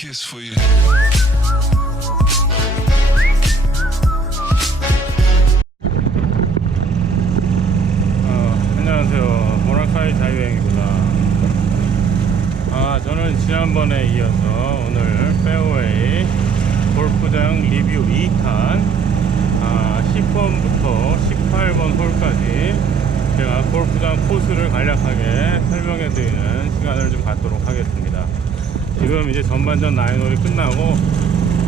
kiss for you. 어, 안녕하세요. 모라카이 자유행입니다. 아, 저는 지난번에 이어서 오늘 페어웨이 골프장 리뷰 2탄 아, 10번부터 18번 홀까지 제가 골프장 코스를 간략하게 설명해 드리는 시간을 좀 갖도록 하겠습니다. 지금 이제 전반전 나인홀이 끝나고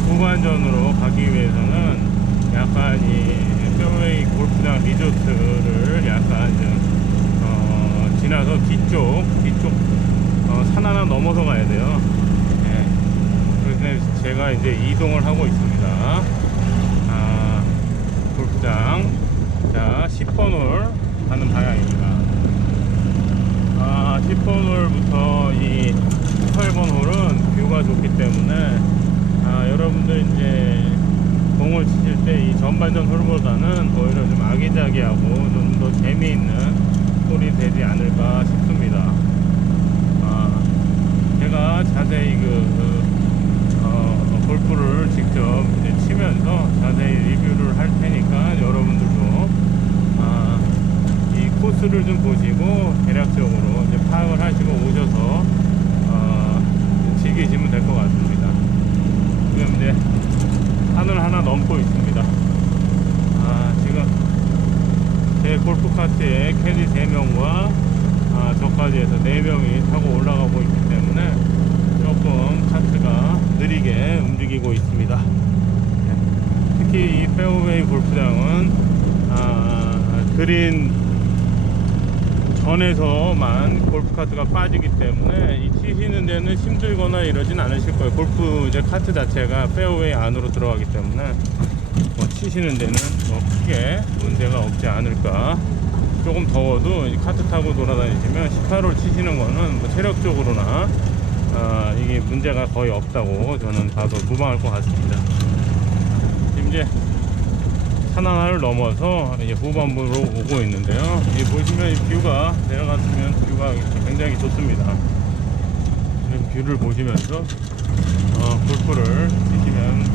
후반전으로 가기 위해서는 약간 이 페어웨이 골프장 리조트를 약간 좀 어, 지나서 뒤쪽 뒤쪽 어, 산 하나 넘어서 가야 돼요. 예. 그래서 제가 이제 이동을 하고 있습니다. 아, 골프장 자 10번 홀 가는 방향입니다. 아 10번 홀부터 이 18번 홀은 뷰가 좋기 때문에 아, 여러분들 이제 공을 치실 때 이 전반전 홀보다는 오히려 좀 아기자기하고 좀 더 재미있는 홀이 되지 않을까 싶습니다. 아, 제가 자세히 그, 그, 어, 골프를 직접 이제 치면서 자세히 리뷰를 할 테니까 여러분들도 아, 이 코스를 좀 보시고 대략적으로 이제 파악을 하시고 오셔서 어, 즐기시면 될 것 같습니다. 지금 이제 산을 하나 넘고 있습니다. 아, 지금 제 골프카트에 캐디 3명과 아, 저까지 해서 4명이 타고 올라가고 있기 때문에 조금 카트가 느리게 움직이고 있습니다. 네. 특히 이 페어웨이 골프장은 아, 그린 전에서만 골프카트가 빠지기 때문에 이 치시는 데는 힘들거나 이러진 않으실 거예요. 골프 이제 카트 자체가 페어웨이 안으로 들어가기 때문에 뭐 치시는 데는 뭐 크게 문제가 없지 않을까. 조금 더워도 이 카트 타고 돌아다니시면 18홀 치시는 거는 뭐 체력적으로나 아, 이게 문제가 거의 없다고 저는 봐도 무방할 것 같습니다. 지금 이제 산 하나를 넘어서 이제 후반부로 오고 있는데요. 이 보시면 이 뷰가 내려갔으면 뷰가 굉장히 좋습니다. 이런 뷰를 보시면서 어, 골프를 치시면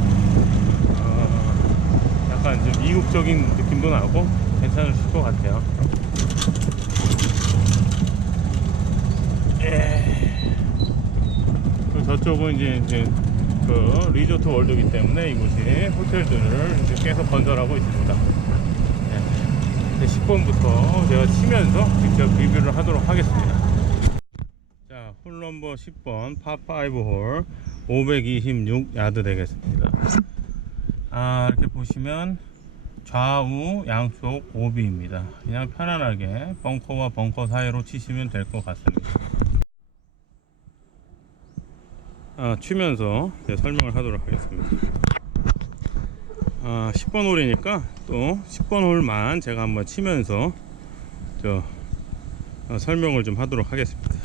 어, 약간 좀 이국적인 느낌도 나고 괜찮으실 것 같아요. 예. 그 저쪽은 이제, 이제 그 리조트 월드이기 때문에 이곳이 호텔들을 계속 건설하고 있습니다. 네. 10번부터 제가 치면서 직접 리뷰를 하도록 하겠습니다. 자, 홀 넘버 10번 파5 홀 526 야드 되겠습니다. 아, 이렇게 보시면 좌우 양쪽 오비입니다. 그냥 편안하게 벙커와 벙커 사이로 치시면 될 것 같습니다. 아, 이제 설명을 하도록 하겠습니다. 아, 10번 홀이니까 또 10번 홀만 제가 한번 치면서 저 어, 설명을 좀 하도록 하겠습니다.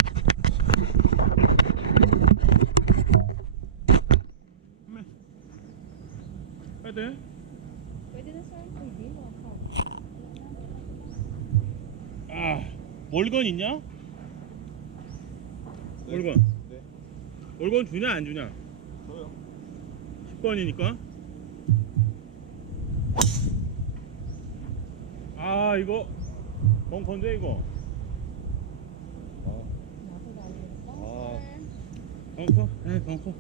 아, 월건 있냐? 월건. 네. 월건 주냐 안 주냐? 저요. 10번이니까. 아, 이거 벙커인데 이거. 아, 벙커? 네, 벙커.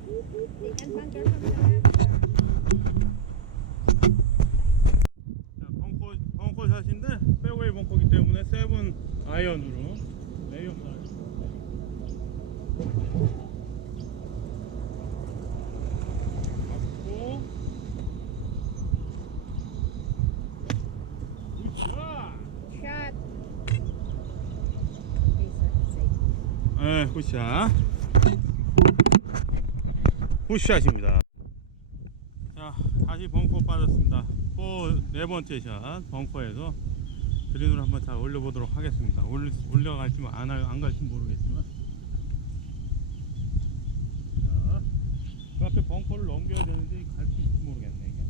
자, 벙커 벙커 샷인데 페어웨이 벙커기 때문에 세븐 아이언으로 네, 굿샷. 굿샷입니다. 자, 다시 벙커 빠졌습니다. 또네 번째 샷 벙커에서 그린으로 한번 잘 올려보도록 하겠습니다. 올려, 올려갈지 뭐 안, 할- 안 갈지 모르겠지만. 자, 그 앞에 벙커를 넘겨야 되는데 갈수 있을지 모르겠네, 이게.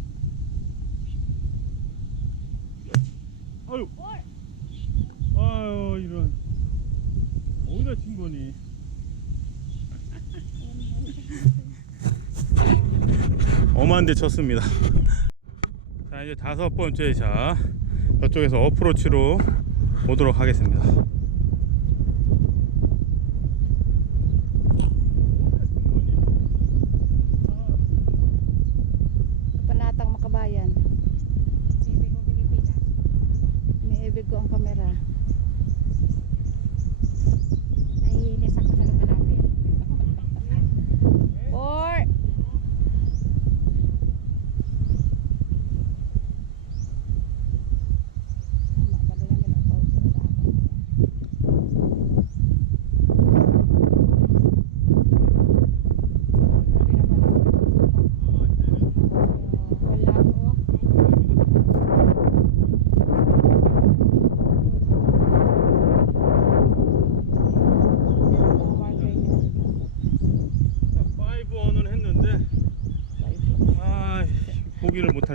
아유! 아유, 이런. 어디다 친 거니? 어마한데 쳤습니다. 자 이제 다섯 번째 자 저쪽에서 어프로치로 오도록 하겠습니다.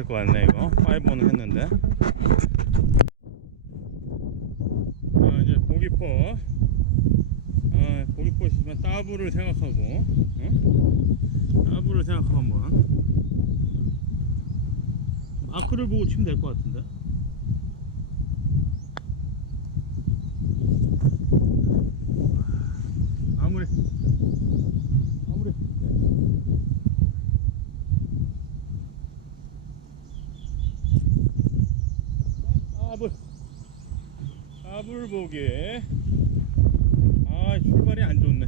것 같네 이거. 5원은 했는데. 아 이제 보기퍼 아 보기퍼시지만 따블을 생각하고 어? 따블을 생각하고 한번. 마크를 보고 치면 될 것 같은데 아무리 아무리 아불 아불 보기 아 출발이 안 좋네.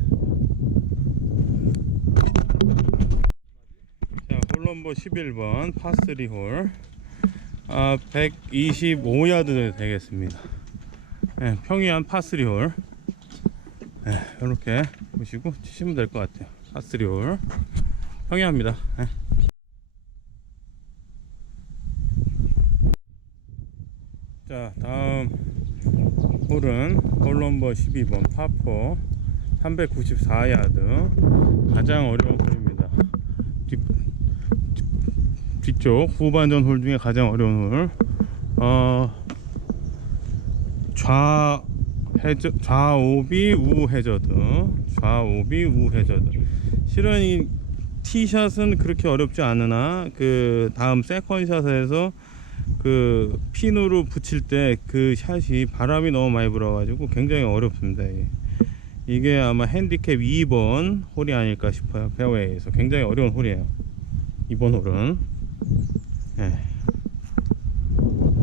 자 홀럼버 11번 파3 홀. 아, 125야드 되겠습니다. 네, 평이한 파3 홀. 네, 이렇게 보시고 치시면 될 것 같아요. 파3 홀. 평이합니다. 네. 자 다음 홀은 홀 넘버 12번 파포 394야드. 가장 어려운 홀입니다. 뒤, 뒤, 뒤쪽 후반전 홀 중에 가장 어려운 홀. 어, 좌 해저, 좌오비 우해저드. 좌오비 우해저드. 실은 이 티샷은 그렇게 어렵지 않으나 그 다음 세컨샷에서 그 핀으로 붙일 때 그 샷이 바람이 너무 많이 불어가지고 굉장히 어렵습니다. 이게. 아마 핸디캡 2번 홀이 아닐까 싶어요. 페어웨이에서 굉장히 어려운 홀이에요. 2번 홀은 네.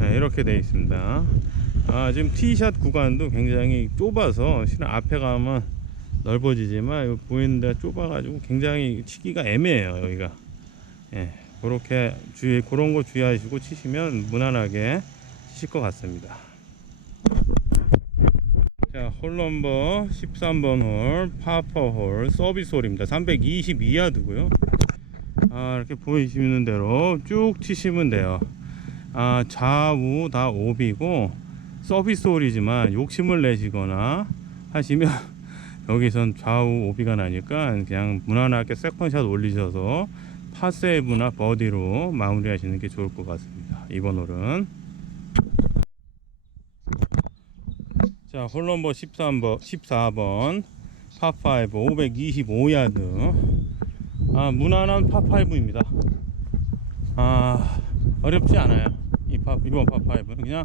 네, 이렇게 되어 있습니다. 아, 지금 티샷 구간도 굉장히 좁아서 실은 앞에 가면 넓어지지만 보이는 데가 좁아가지고 굉장히 치기가 애매해요 여기가. 예, 그렇게 주의 그런 거 주의하시고 치시면 무난하게 치실 것 같습니다. 자, 홀 넘버 13번 홀, 파퍼 홀, 서비스 홀입니다. 322야드고요. 아, 이렇게 보이시는 대로 쭉 치시면 돼요. 아, 좌우 다 오비고 서비스 홀이지만 욕심을 내시거나 하시면 여기선 좌우 오비가 나니까 그냥 무난하게 세컨샷 올리셔서 파세이브나 버디로 마무리 하시는 게 좋을 것 같습니다. 이번 홀은 자, 홀 넘버 13번, 14번 파5 525야드 아, 무난한 파5입니다. 아, 어렵지 않아요. 이 파, 이번 파5는 그냥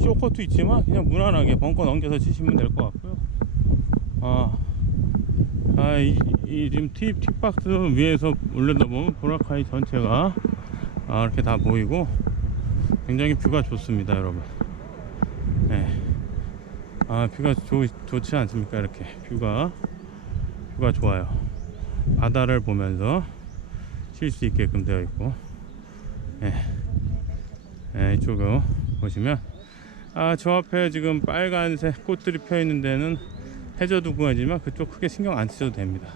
쇼커트 있지만 그냥 무난하게 벙커 넘겨서 치시면 될 것 같고요. 아, 아, 이, 이 지금 팁, 팁박스 위에서 올려다보면 보라카이 전체가 아, 이렇게 다 보이고 굉장히 뷰가 좋습니다, 여러분. 네. 아, 뷰가 좋, 좋지 않습니까? 이렇게 뷰가 뷰가 좋아요. 바다를 보면서 쉴 수 있게끔 되어 있고, 예. 예, 이쪽으로 보시면 아, 저 앞에 지금 빨간색 꽃들이 펴 있는 데는 해저드 구간이지만 그쪽 크게 신경 안 쓰셔도 됩니다.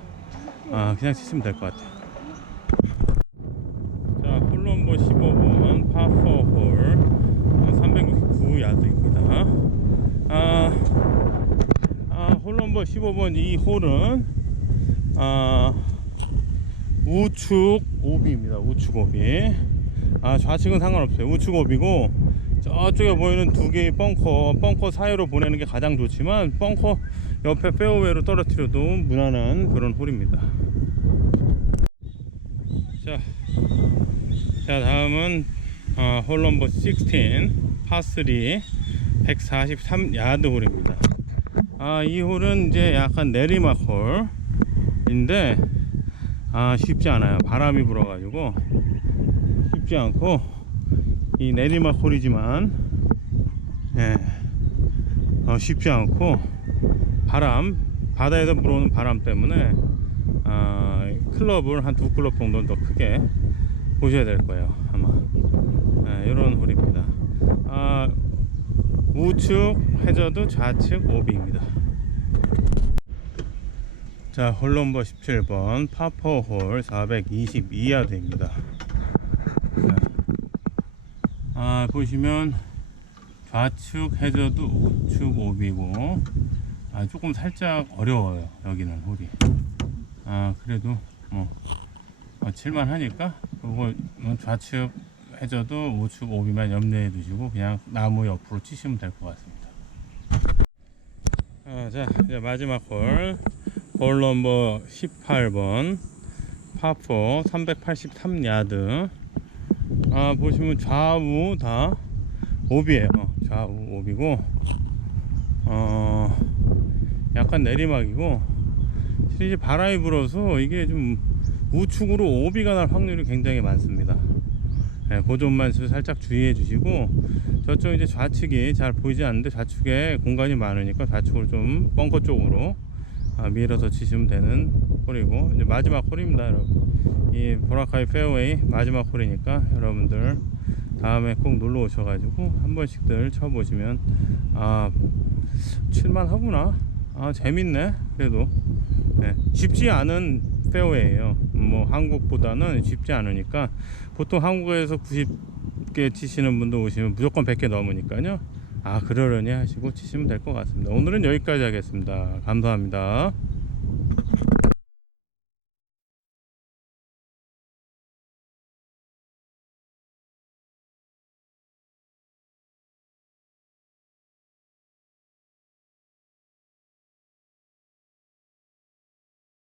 아, 그냥 치시면 될 것 같아요. 자, 홀넘버 15번 파4홀 369야드입니다. 아, 아, 홀넘버 15번 이 홀은 아, 우측 오비입니다. 우측 오비. 아, 좌측은 상관없어요. 우측 오비고 저쪽에 보이는 두 개의 벙커, 벙커 사이로 보내는 게 가장 좋지만 벙커 옆에 페어웨이로 떨어뜨려도 무난한 그런 홀입니다. 자, 자 다음은 어, 홀 넘버 16 파3 143 야드 홀입니다. 아, 이 홀은 이제 약간 내리막 홀인데 아, 쉽지 않아요. 바람이 불어 가지고 쉽지 않고 이 내리막 홀이지만 예, 어, 쉽지 않고 바람 바다에서 불어오는 바람 때문에 아, 클럽을 한 두 클럽 정도는 더 크게 보셔야 될 거예요 아마. 예, 이런 홀입니다. 아, 우측 해저드 좌측 오비입니다. 자 홀넘버 17번 파퍼홀 422야드입니다. 아 보시면 좌측 해저드 우측 오비고 아 조금 살짝 어려워요 여기는 홀이. 아 그래도 뭐 어, 칠만 하니까 그거 뭐 좌측 해저드 우측 오비만 염려해 두시고 그냥 나무 옆으로 치시면 될 것 같습니다. 아, 자 이제 마지막 홀. 홀 넘버 18번. 파포 383야드. 아 보시면 좌우 다 오비에요. 좌우 오비고 어 약간 내리막이고 이제 바람이 불어서 이게 좀 우측으로 오비가 날 확률이 굉장히 많습니다. 네, 그 점만 살짝 주의해 주시고 저쪽 이제 좌측이 잘 보이지 않는데 좌측에 공간이 많으니까 좌측을 좀 벙커 쪽으로 아, 밀어서 치시면 되는 홀이고 이제 마지막 홀입니다 여러분. 이 보라카이 페어웨이 마지막 홀이니까 여러분들 다음에 꼭 놀러 오셔가지고 한 번씩들 쳐보시면 아 칠만 하구나. 아 재밌네 그래도 네, 쉽지 않은 페어웨이예요. 뭐 한국보다는 쉽지 않으니까 보통 한국에서 90개 치시는 분도 오시면 무조건 100개 넘으니까요. 아 그러려니 하시고 치시면 될 것 같습니다. 오늘은 여기까지 하겠습니다. 감사합니다